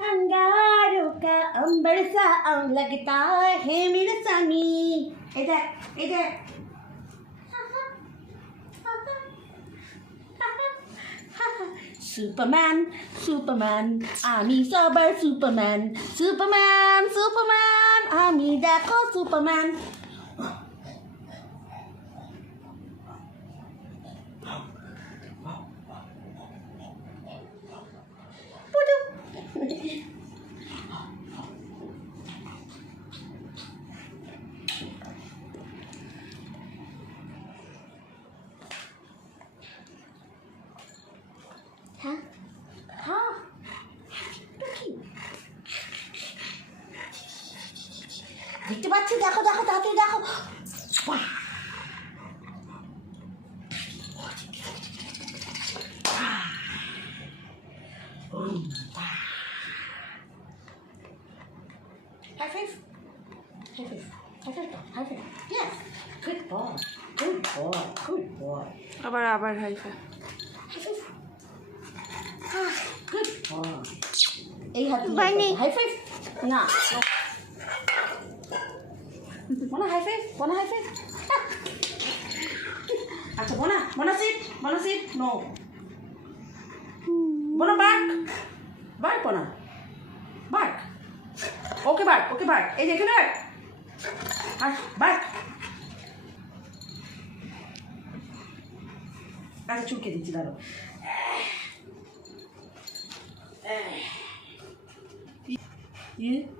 अंगारों का अंबर सा लगता है मेरा स्वामी इधर इधर সুপারম্যান সুপারম্যান আমি সবার সুপারম্যান সুপারম্যান সুপারম্যান আমি দেখো সুপারম্যান হ্যাঁ হ্যাঁ দেখতে পাচ্ছি দেখো দেখো তাড়াতাড়ি দেখো High five. High five. High five. High five. Yes. Good boy. Good boy. Good boy. আবার hi fi High five. Ah, good boy. এই হাত দিয়ে হাই ফাইভ না মনা হাই ফাইভ মনা হাই ফাইভ আচ্ছা মনা সিট নো মনা বার্ক বার্ক ওকে বার্ক এই যে এখানে বার্ক আচ্ছা চুলকে দিচ্ছি দাঁড়ো ये